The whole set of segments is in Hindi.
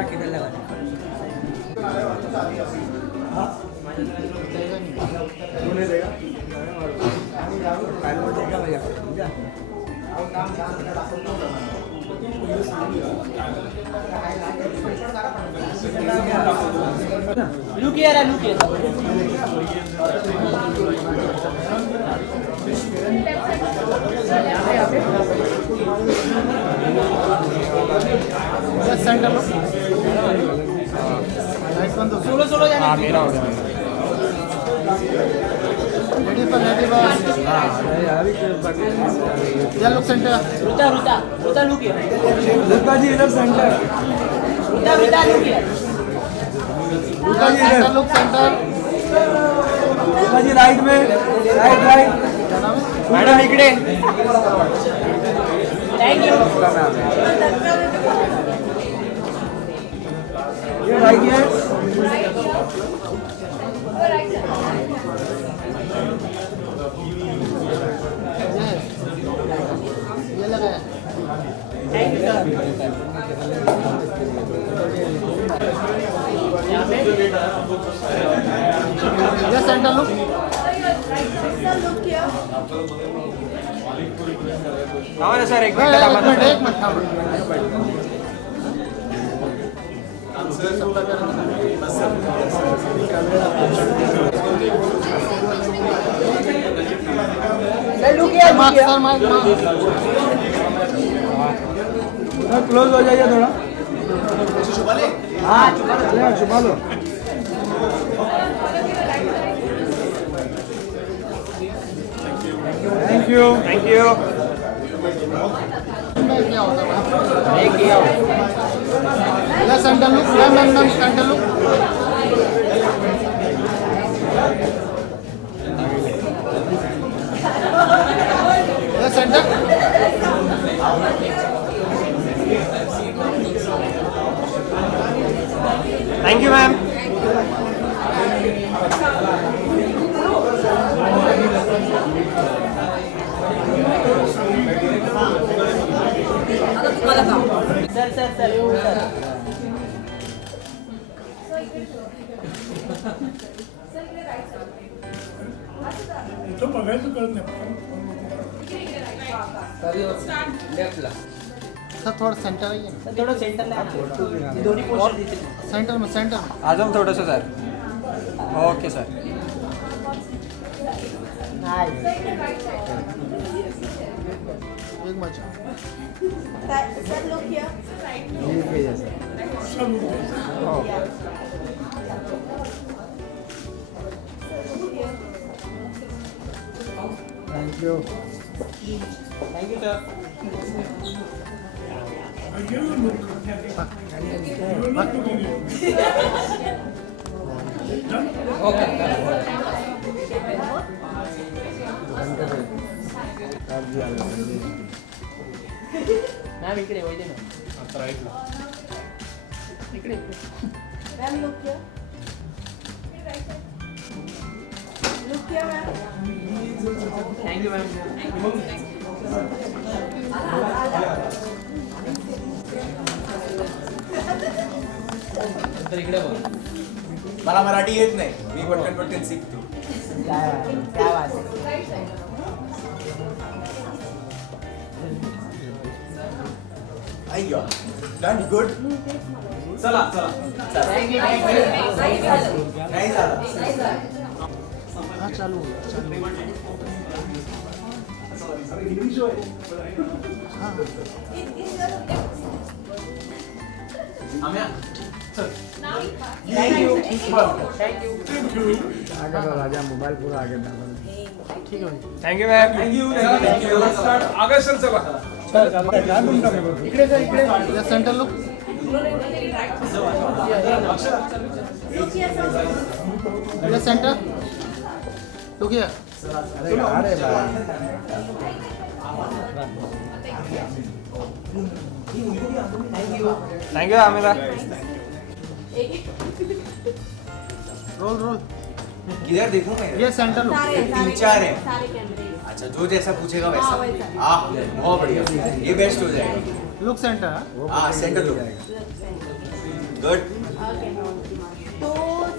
कैमरा किधर लगा होने देगा देगा भैया लुक हियर सेंटर लो सोलो सोलो जाने हाँ मेरा हो गया लेडी पर या लुक सेंटर रुता रुता रुता लुक हियर दुर्गा जी इधर सेंटर रुता रुता लुक हियर दुर्गा जी इधर look centre Durga ji right में राइट राइट मैडम इकडे थैंक यू ये राइट है ये लगा थैंक यू सर ये सेंटर लुक हमारे सर एक एक मिनट लुक हियर क्लोज हो जाइए थोड़ा हां छुपा लो थैंक यू एक किया या centre look ma'am centre look या centre thank you ma'am sir sir sir तो बघायचं कळत नाही सर थोड़ा सेंटर है सर थोड़ा सेंटर ला ये दोन्ही पोस्टर दिसते सेंटर में अजून थोडंसं सर ओके सर नाइस एक मचा Sir, look here. Thank you thank you sir okay ma'am इकडे वैदे मॅम इकडे Ma'am, look here. Look here, ma'am. Thank you ma'am तर इकडे बघ मला मराठी येत नाही मी पटकन शिकतो क्या बात है अय्यो डन गुड चला थँक यू नाही झालं हाँ चालू आम्या थँक यू थँक यू आगे बढ़ राजा मोबाइल पूरा आगे डाल ठीक है थँक यू मॅम आगे सर चला इकडे सर इकडे या सेंटर लुक या सेंटर लुक हियर अरे अरे thank you Amira role role किधर देखूं मैं ये सेंटर लुक तीन चार है सारे कैमरे अच्छा जो जैसा पूछेगा वैसा हाँ, वैसा। हाँ बहुत बढ़िया ये बेस्ट हो जाएगा लुक सेंटर हाँ सेंटर लो गुड। ओके, तो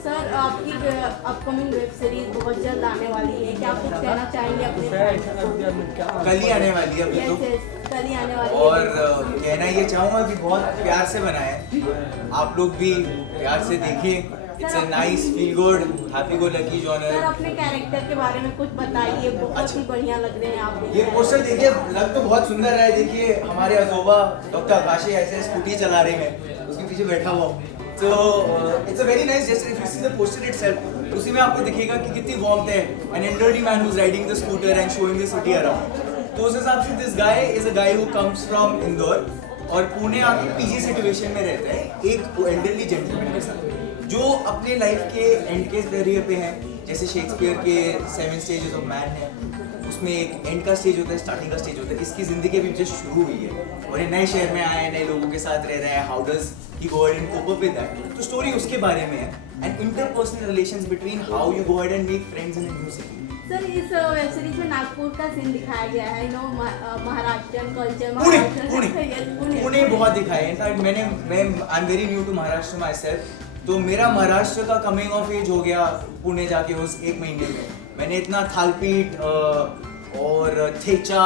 सर आपकी अपकमिंग वेब सीरीज बहुत जल्द आने वाली है, क्या कुछ कहना चाहेंगे अपने fans को? कल ही आने वाली है अभी तो। कल ही आने वाली और है। कहना ये चाहूँगा कि बहुत प्यार से बना है, आप लोग भी प्यार से देखिए। It's a nice feel good happy go lucky sir genre. अपने कैरेक्टर के बारे में कुछ बताइए, बहुत ही अच्छा। बढ़िया लग रहे हैं आप। ये पोस्टर देखिए, लग तो बहुत सुंदर है। देखिए हमारे अजोबा डॉक्टर आकाशी ऐसे स्कूटी चला रहे हैं, उसके पीछे बैठा हुआ। तो it's a very nice just if you see the poster itself, उसी में आपको दिखेगा कि कितनी वार्मथ है। An elderly man who is riding the scooter and showing the city around. तो उस हिसाब से this guy is a guy who comes from Indore और पुणे आके पीजी सिचुएशन में रहता है एक एल्डरली जेंटलमैन के साथ, जो अपने लाइफ के एंड के दरिये पे हैं। जैसे शेक्सपियर के 7 स्टेजेस ऑफ मैन है, उसमें एक एंड का स्टेज होता है, स्टार्टिंग का स्टेज होता है। इसकी जिंदगी अभी जस्ट शुरू हुई है और ये नए शहर में आए, नए लोगों के साथ रह रहा है। How does he go ahead and cope up with that? तो स्टोरी उसके बारे में है and interpersonal relations between how you go ahead and make friends in a new city. Sir इस वेब सीरीज में नागपुर का सीन दिखाया गया है, you know Maharashtrian culture. Pune बहुत दिखाया है। इनफैक्ट मैं I am very new to Maharashtra myself, तो मेरा महाराष्ट्र का कमिंग ऑफ एज हो गया पुणे जाके उस 1 महीने में। मैंने इतना थालपीठ और थेचा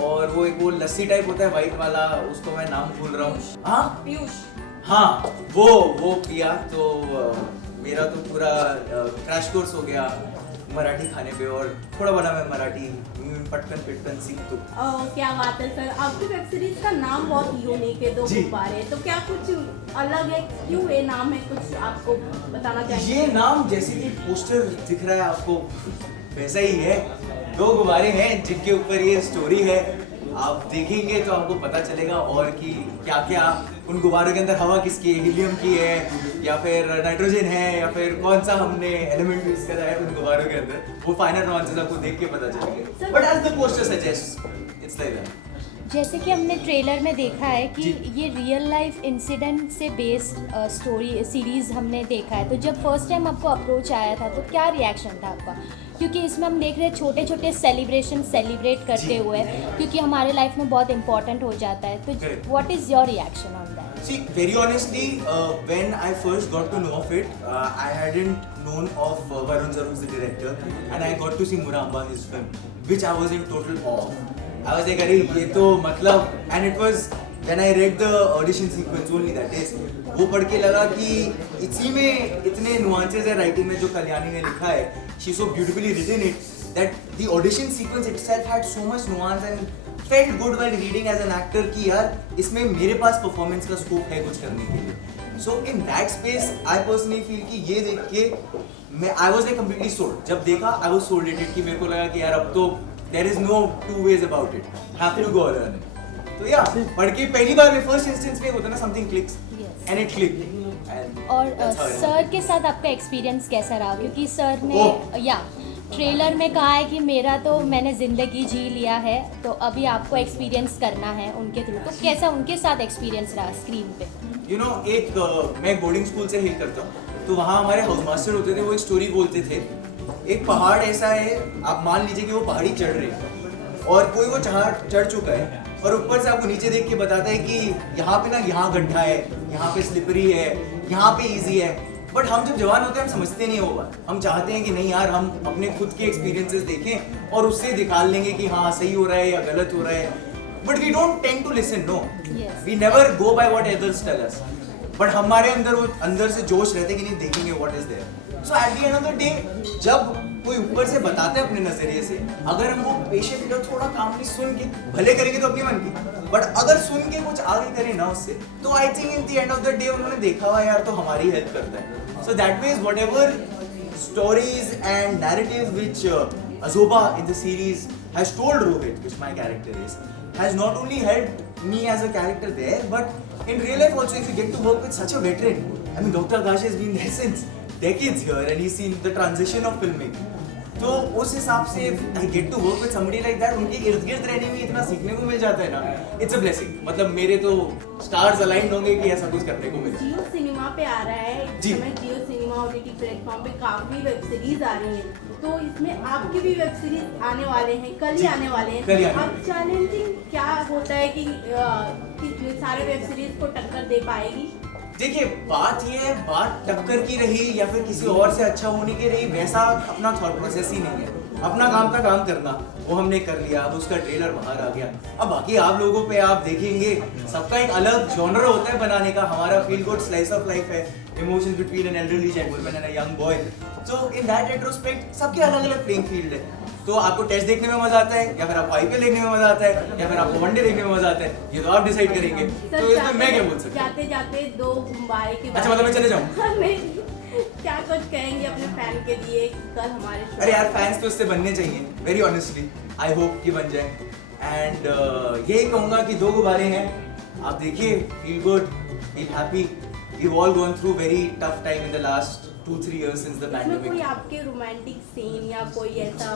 और वो लस्सी टाइप होता है वाइट वाला, उसको मैं नाम भूल रहा हूँ। हाँ पीयूष। हाँ वो पिया। तो मेरा तो पूरा क्रैश कोर्स हो गया मराठी खाने पे और थोड़ा बड़ा मैं मराठी पटकन सीख तो। क्या बात है सर, आपकी वेब सीरीज का नाम बहुत यूनिक है, दो जी। गुब्बारे। तो क्या कुछ अलग है, क्यों ये नाम है, कुछ आपको बताना चाहिए? ये नाम जैसे कि पोस्टर दिख रहा है आपको वैसा ही है। 2 गुब्बारे हैं जिनके ऊपर ये स्टोरी है। आप देखेंगे तो आपको पता चलेगा और कि क्या क्या उन गुब्बारों के अंदर हवा किसकी है, हीलियम की है या फिर नाइट्रोजन है या फिर कौन सा हमने एलिमेंट यूज करा है उन गुब्बारों के अंदर। वो फाइनल नुआंसेस आपको देख के पता चलेगा। But as the poster suggest it's like that. जैसे कि हमने ट्रेलर में देखा है कि ये रियल लाइफ इंसिडेंट से बेस्ड स्टोरी सीरीज़ हमने देखा है। तो जब फर्स्ट टाइम आपको अप्रोच आया था तो क्या रिएक्शन था आपका? क्योंकि इसमें हम देख रहे हैं छोटे छोटे सेलिब्रेट करते हुए, क्योंकि हमारे लाइफ में बहुत इंपॉर्टेंट हो जाता है। तो what is your reaction on that? See, very honestly, when I first got to know of it, I hadn't known of Varun Sir, who's the director, and I got to see Muramba, his film, which I was in total awe of. I was like, अरे ये तो मतलब, and it was when I read the audition sequence only that is, वो पढ़ के लगा कि इसी में इतने nuances है राइटिंग में जो कल्याणी ने लिखा है. She so beautifully written it that the audition sequence itself had so much nuance and felt good while reading as an actor कि यार इसमें मेरे पास परफॉर्मेंस का स्कोप है कुछ करने के लिए. So in that space, I personally feel कि ये देख के मैं I was like completely sold. जब देखा I was sold it कि मेरे को लगा कि यार अब तो there is no two ways about it. Have to go all in. तो या पढ़ के पहली बार में फर्स्ट इंस्टेंस में होता ना something clicks and it clicked. और सर के साथ आपका एक्सपीरियंस कैसा रहा? क्योंकि सर ने ट्रेलर में कहा है कि मेरा तो मैंने ज़िंदगी जी लिया है, तो अभी आपको एक्सपीरियंस करना है उनके थ्रू। तो कैसा उनके साथ एक्सपीरियंस रहा स्क्रीन पे? यू नो एक मैं बोर्डिंग स्कूल से हेल करता हूँ, तो वहाँ हमारे हाउस मास्टर होते थे, वो एक स्टोरी बोलते थे। एक पहाड़ ऐसा है, आप मान लीजिए कि वो पहाड़ी चढ़ रहे हैं और कोई वो चढ़ चुका है और ऊपर से आपको नीचे देख के बताता है कि यहाँ पे ना यहाँ गड्ढा है, यहाँ पे स्लिपरी है, यहाँ पे ईजी है। बट हम जब जवान होते हैं हम समझते नहीं वो बात। हम चाहते हैं कि नहीं यार हम अपने खुद के एक्सपीरियंसेस देखें और उससे दिखा लेंगे कि हाँ सही हो रहा है या गलत हो रहा है। But we don't tend to listen, no, we never go by what others tell us. But हमारे अंदर वो अंदर से जोश रहते कि नहीं देखेंगे what is there. So at the end of the day जब कोई ऊपर से बताता है अपने नजरिए से, अगर हम वो पेशेंट और थोड़ा कामली सुन के भले करेंगे तो अपनी मन की, बट अगर सुन के कुछ आगे करें ना उससे, तो I think in the end of the day उन्होंने देखा हुआ यार तो हमारी हेल्प करता है। So that way, whatever stories and narratives which Azoba in the series has told Rohit, which my character is, has not only helped me as a character there, but in real life also, if you get to work with such a veteran, I mean, Dr. Akash has been there since decades here, and he's seen the transition of filming. तो उस हिसाब से I get to work with somebody like that, उनके इर्द गिर्द रहने में इतना सीखने को मिल जाता है ना, it's a blessing. मतलब मेरे तो stars aligned होंगे कि ऐसा कुछ करने को मिले। जियो सिनेमा पे आ रहा है इस समय, जियो सिनेमा OTT प्लेटफॉर्म पे काफी वेब सीरीज आ रही हैं, तो इसमें आपकी भी वेब सीरीज आने वाले हैं, कल ही आने वाले हैं। अब चैलेंजिंग क्या होता है कि सारे वेब सीरीज को टक्कर दे पाएगी? देखिए बात ये है, बात टक्कर की रही या फिर किसी और से अच्छा होने की रही, वैसा अपना थॉट प्रोसेस ही नहीं है। अपना काम का काम करना, वो हमने कर लिया, अब उसका ट्रेलर बाहर आ गया। अब बाकी आप लोगों पे आप देखेंगे, सबका एक अलग जॉनर होता है बनाने का। हमारा feel good slice of life है, emotions between an elderly gentleman and a young boy. So in that retrospect सबके अलग अलग प्लेइंग फील्ड है। तो आपको टेस्ट देखने में मजा आता है, या फिर आपको आईपीएल देखने में मजा आता है, या फिर आपको वनडे देखने में मजा आता है, ये तो आप डिसाइड करेंगे। तो इसमें मैं क्या बोल सकता हूँ? जाते जाते दो गुब्बारे के अच्छा, मतलब मैं चले जाऊँ? नहीं, क्या कुछ कहेंगे अपने फैन के लिए कल हमारे show अरे यार, फैंस तो इससे बनने चाहिए, वेरी ऑनेस्टली। आई होप कि बन जाए। एंड यही कहूँगा कि 2 गुब्बारे हैं, आप देखिए, feel good, feel happy. We've all gone through very tough time in the last 2-3 years since the इसमें pandemic. कोई आपके रोमांटिक सीन या कोई ऐसा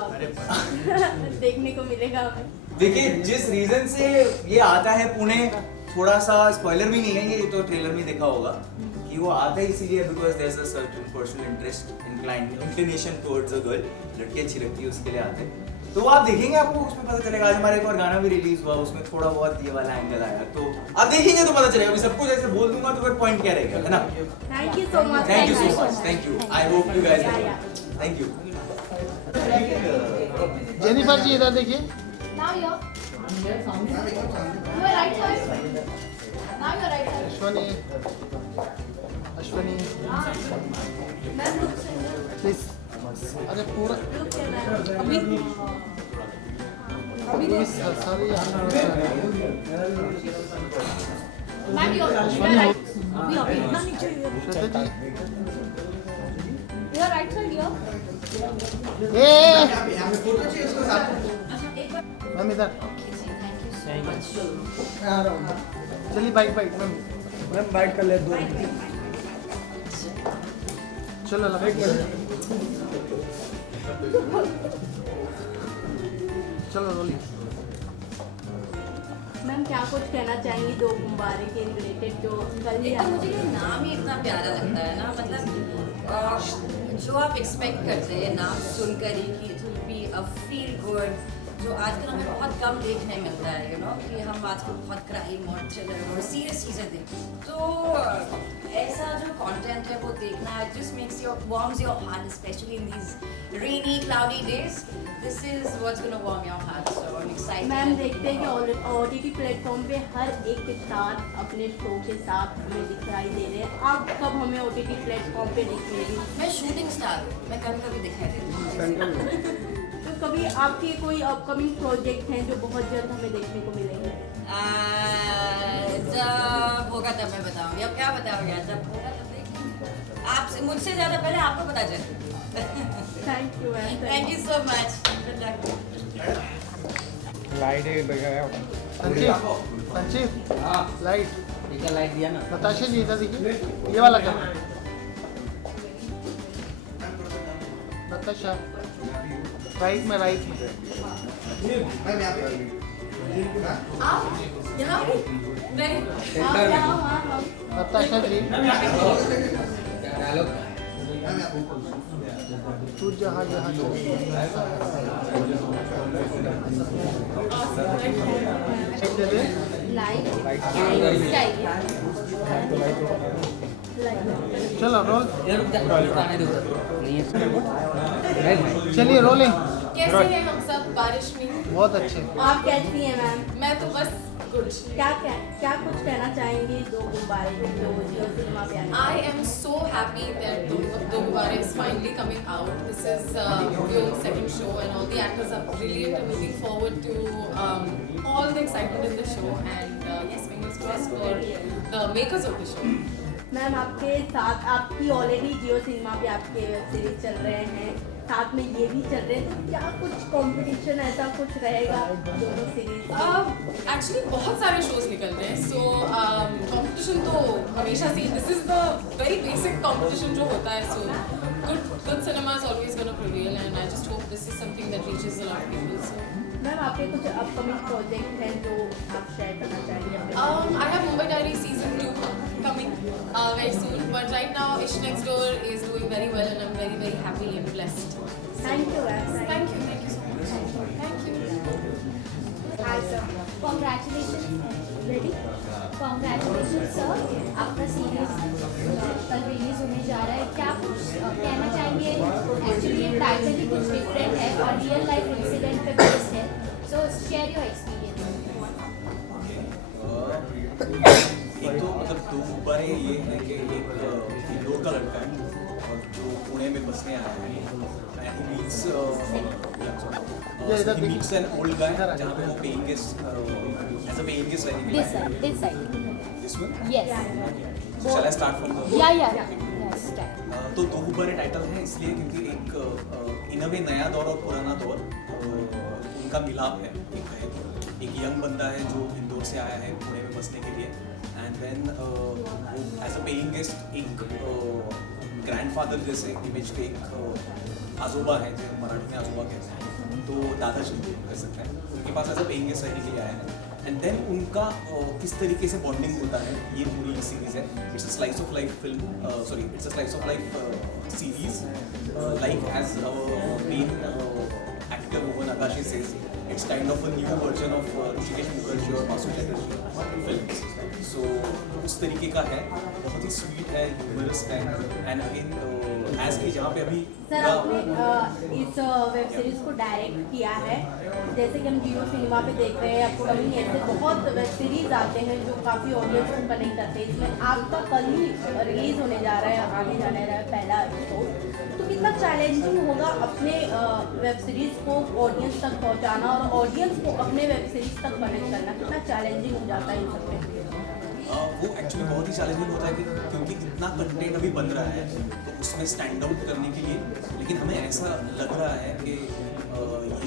देखने को मिलेगा हमें? देखिए, जिस रीजन से ये आता है पुणे, थोड़ा सा स्पॉइलर भी नहीं है, ये तो ट्रेलर में देखा होगा कि वो आता है इसीलिए because there is a certain personal interest, inclination towards a girl. लड़की अच्छी लगती है, उसके लिए आते हैं। तो वो आप देखेंगे, आपको उसमें पता चलेगा। आज हमारा एक और गाना भी रिलीज हुआ, उसमें थोड़ा बहुत ये वाला एंगल आया, तो आप देखेंगे तो पता चलेगा। अभी सब कुछ ऐसे बोल दूंगा तो फिर पॉइंट क्या रहेगा, है ना? Thank you so much. Thank you so much, thank you. I hope you guys thank you. Jennifer ji इधर देखिए। Now you're right side. Now you're right side. Ashwani, Ashwani Ma'am, look center. Please. अरे पूरा अभी सारी Ma'am, you're right. अभी इतना नीचे श्वेता जी, you're right side here. Ma'am इधर। चलिए बाइक बाइक मैम बाइक कर ले दो। चलो लगा चलो रोली। मैम क्या कुछ कहना चाहेंगी दो गुब्बारे के रिलेटेड जो कल ही एक तो मुझे ये नाम ही इतना प्यारा लगता है ना, मतलब जो आप एक्सपेक्ट करते हैं नाम सुनकर ही कि it will be a feel good, जो आजकल हमें बहुत कम देखने मिलता है, यू नो, कि हम आजकल बहुत क्राइम और थ्रिलर और सीरियस चीज़ें देखते हैं। तो ऐसा जो कंटेंट है वो देखना just makes your warms your heart, specially in these rainy cloudy days. This is what's gonna warm your heart, so I am excited. Ma'am देखते हैं कि OTT प्लेटफॉर्म पे हर एक स्टार अपने शो के साथ हमें दिखाई दे रहे हैं। आप कब हमें OTT प्लेटफॉर्म पे दिखेगी? मैं शूटिंग स्टार हूँ, मैं कभी कभी दिखाई देती हूँ। तो कभी आपके कोई अपकमिंग प्रोजेक्ट हैं जो बहुत जल्द हमें देखने को मिलेंगे? जब होगा तब मैं बताऊंगी। अब क्या बताऊंगी, जब होगा तब देखेंगे। आपसे मुझसे ज़्यादा पहले आपको पता चले। Thank you ma'am. Thank you so much. Good luck. Sanjeev, Sanjeev light light दिया ना। नताशा जी इधर देखिए, ये वाला क्या? नताशा राइट में, राइट में। आप यहाँ भी नहीं, आप यहाँ वहाँ नताशा जी तू जहाँ जहाँ चले Light. चलो रोल। नहीं है। चलिए रोलिंग। कैसे हैं हम सब बारिश में? बहुत अच्छे। आप कैसी हैं मैम? मैं तो बस गुड। क्या कुछ कहना चाहेंगी दो गुब्बारे जो जियो सिनेमा पे आने? I am so happy that Do Gubare is finally coming out. This is your second show and all the actors are brilliant. I'm looking forward to all the excitement in the show and yes, fingers crossed for the makers of the show. Ma'am आपके साथ आपकी ऑलरेडी जियो सिनेमा पे आपके वेब सीरीज चल रहे हैं, साथ में ये भी चल रहे हैं, तो क्या कुछ कंपटीशन ऐसा कुछ रहेगा दोनों सीरीज? एक्चुअली बहुत सारे शोज निकल रहे हैं, सो कंपटीशन तो हमेशा से, this is the very basic competition जो होता है, so good cinema is always gonna prevail and I just hope this is something that reaches a lot of people. So ma'am आपके कुछ अपकमिंग प्रोजेक्ट हैं जो आप शेयर करना चाहेंगे? I have Mumbai Diaries season 2 coming very soon, but right now Ish Next Door is doing very well and I'm very very happy and blessed. Thank you ma'am. Thank you so much. Thank you. Hi sir. Congratulations. Ready? Congratulations sir. आपका सीरीज टाइटल भी कुछ डिफरेंट है और रियल लाइफ इंसिडेंट पे बेस्ड है, सो शेयर योर एक्सपीरियंस। एक तो मतलब दो गुब्बारे ये है कि एक इंदौर का लड़का है और जो पुणे में बसने आया है and he meets an old guy जहाँ पे वो paying guest as a paying guest रहने के लिए this side, this side, this one yes, shall I start from the या तो दो गुब्बारे टाइटल है इसलिए क्योंकि एक इन अ वे नया दौर और पुराना दौर उनका मिलाप है। एक यंग बंदा है जो इंदौर से आया है पुणे में बसने के लिए एंड देन वो एज अ पेइंग गेस्ट एक ग्रैंडफादर जैसे इमेज पे एक आजोबा है जो मराठी में आजोबा कहते हैं, तो दादाजी कह सकते हैं, उनके पास एज अ पेइंग गेस्ट रहने के लिए आया है एंड देन उनका किस तरीके से बॉन्डिंग होता है ये पूरी सीरीज है। It's a slice of life film, sorry it's a slice of life series like as main actor Mohan Agashi says, it's kind of a new version of Hrishikesh Mukherjee और Basu Chatterjee films. So उस तरीके का है, बहुत ही स्वीट है, ह्यूमरस है एंड अगेन एज की जहाँ पे अभी सर आपने इस वेब सीरीज को डायरेक्ट किया है, जैसे कि हम जियो सिनेमा पे देख रहे हैं अपकमिंग ऐसे बहुत वेब सीरीज आते हैं जो काफ़ी ऑडियंस को कनेक्ट करते हैं। इसमें आपका कल ही रिलीज होने जा रहा है, आने जाने रहा है पहला एपिसोड, तो कितना चैलेंजिंग होगा अपने वेब सीरीज को ऑडियंस तक पहुंचाना और ऑडियंस को अपने वेब सीरीज तक कनेक्ट करना, कितना चैलेंजिंग हो जाता है इन सब में? वो एक्चुअली बहुत ही चैलेंजिंग होता है कि क्योंकि इतना कंटेंट अभी बन रहा है तो उसमें स्टैंड आउट करने के लिए, लेकिन हमें ऐसा लग रहा है कि ये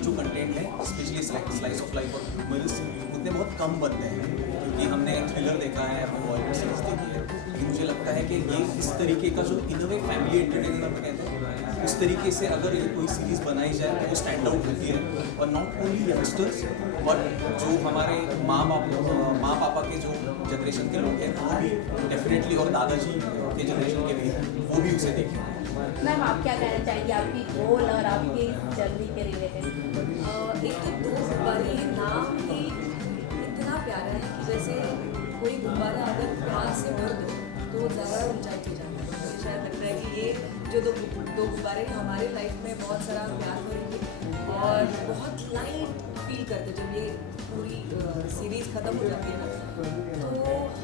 जो कंटेंट है स्पेशली स्लाइस ऑफ लाइफ और ह्यूमरस उतने बहुत कम बनते हैं, क्योंकि हमने थ्रिलर देखा है, हमने बॉलीवुड सीरीज देखी है, लेकिन मुझे लगता है कि ये इस तरीके का जो इन अ वे फैमिली एंटरटेनमेंट कहते हैं उस तरीके से अगर ये कोई सीरीज़ बनाई जाए तो वो स्टैंड आउट होती है और नॉट ओनली यंगस्टर्स बट जो हमारे माँ पापा के जो जनरेशन के लोग हैं वो भी डेफिनेटली और दादाजी के जनरेशन के भी वो भी उसे देखें। मैम आप क्या कहना चाहेंगे आपकी रोल और आपकी जर्नी के रिलेटेड? एक तो दो गुब्बारे नाम ही इतना प्यारा है कि जैसे कोई गुब्बारा अगर प्यार से भर दो तो ज़्यादा ऊंचाई पे जाता है। मुझे शायद लगता है कि ये जो दो गुब्बारे हमारे लाइफ में बहुत सारा प्यार भरेंगे और बहुत लाइट फील करते जब ये पूरी सीरीज़ ख़त्म हो जाती है ना, तो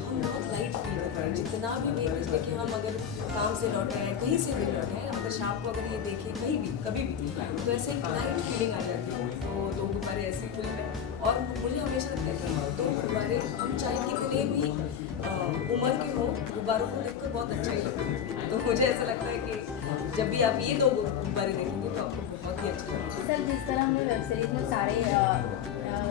हम बहुत लाइट फील करते हैं। जितना भी देखते कि हम अगर काम से लौटे हैं, कहीं से भी लौटे हैं, अगर शाम को अगर ये देखें कहीं भी कभी भी तो ऐसे एक लाइट फीलिंग आ जाती है। तो दो गुब्बारे ऐसी फिल्म है और मुझे हमेशा लगता है कि दो गुब्बारे हम चाहे कितने भी उम्र के हो, गुब्बारों को देखकर बहुत अच्छा ही लगता है। तो मुझे ऐसा लगता है कि जब भी आप ये दो गुब्बारे देखेंगे तो आपको बहुत ही अच्छा लगेगा। सर जिस तरह हमने वेब सीरीज में सारे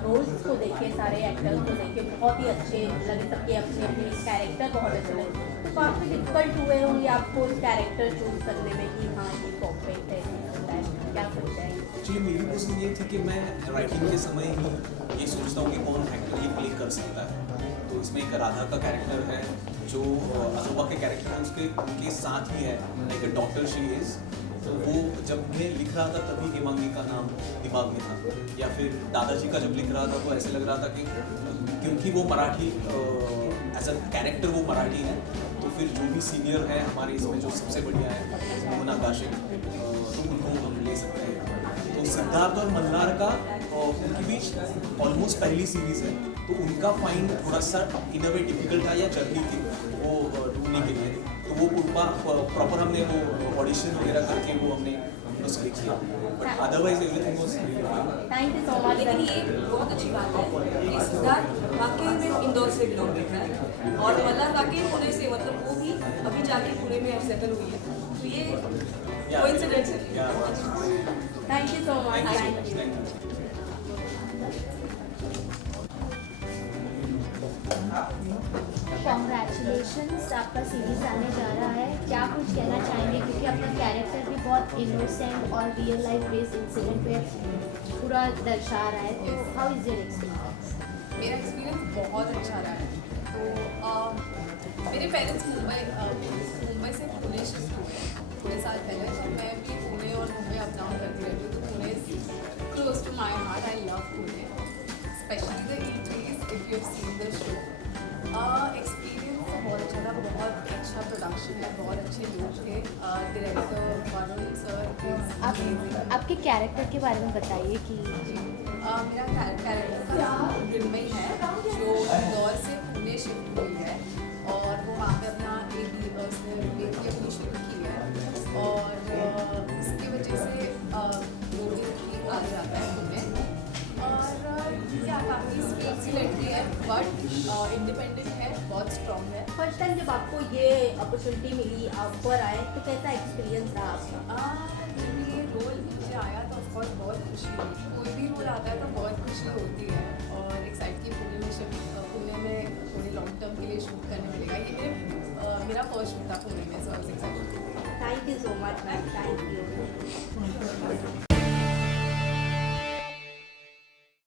रोल्स को देखे, सारे एक्टर्स को देखे, बहुत ही अच्छे लगे, सबके अपने अपने कैरेक्टर बहुत अच्छे लगे, तो काफ़ी डिफिकल्ट हुए होंगे आपको कैरेक्टर चूज करने में कि हाँ ये परफेक्ट है, क्या सोचते हैं? एक्चुअली मेरी पसंद ये थी कि मैं राइटिंग के समय ही ये सोचता हूँ कि कौन एक्टर ये प्ले कर सकता है। तो इसमें एक राधा का कैरेक्टर है जो आजोबा के कैरेक्टर है उनके साथ ही है, लाइक डॉक्टर शी इज। तो वो जब मैं लिख रहा था तभी हेमांगी का नाम दिमाग में था, या फिर दादाजी का जब लिख रहा था तो ऐसे लग रहा था कि क्योंकि वो मराठी एज अ कैरेक्टर वो मराठी है, तो फिर जो भी सीनियर है हमारे इसमें जो सबसे बढ़िया है मोहन आगाशे, तो उनको हम ले सकते हैं। तो सिद्धार्थ और मल्हार का उनके बीच ऑलमोस्ट पहली सीरीज है, तो उनका फाइंड थोड़ा सा इन अ वे डिफिकल्ट था या जर्नी थी वो ढूंढने के लिए, तो वो प्रॉपर हमने वो ऑडिशन वगैरह करके वो हमने उसके किया, but otherwise everything was. Thank you so much. लेकिन ये बहुत अच्छी बात है कि सिद्धार्थ वाकई में इंदौर से बिलोंग करता है और मल्हार वाकई पुणे से, मतलब वो भी अभी जाके पुणे में सेटल हुई है, तो ये कोइंसिडेंस है। Thank you so much. Congratulations, आपका सीरीज आने जा रहा है, क्या कुछ कहना चाहेंगे? क्योंकि आपका कैरेक्टर भी बहुत इनोसेंट और रियल लाइफ बेस्ड इंसिडेंट पे पूरा दर्शा रहा है, तो हाउ इज़ योर एक्सपीरियंस? मेरा एक्सपीरियंस बहुत अच्छा रहा है। तो मेरे पेरेंट्स मुंबई से पुणे शिफ्ट हुए थोड़े साल पहले, तो मैं भी पुणे और मुंबई अप डाउन करती रहती हूँ। तो Pune is close to my heart, I love Pune, specially the eateries if you have seen the show. Experience बहुत अच्छा था, बहुत अच्छा प्रोडक्शन है, बहुत अच्छे लोग थे, डायरेक्टर Arun sir is आप amazing. आपके कैरेक्टर के बारे में बताइए कि मेरा कैरेक्टर का नाम मृण्मयी है जो इंदौर से पुणे शिफ्ट हुई है और वो वहाँ पे अपना एक उसने बेटी अपनी शुरू की है और उसकी वजह से वो भी आ जाता है पुणे और क्या काफ़ी स्वीट सी लड़की है बट इंडिपेंडेंट है, बहुत स्ट्रॉन्ग है। फर्स्ट टाइम जब आपको ये अपॉर्चुनिटी मिली, आप पर आए, तो कैसा एक्सपीरियंस रहा आपका? जब ये रोल मुझे आया तो ऑफकोर्स बहुत खुशी हुई। कोई भी रोल आता है तो बहुत खुशी होती है और एक्साइट की पुणे में पुणे में थोड़े लॉन्ग टर्म के लिए शूट करने मिलेगा। ये मेरा फर्स्ट शूट था पुणे में, so I was excited. Thank you so much ma'am, thank you.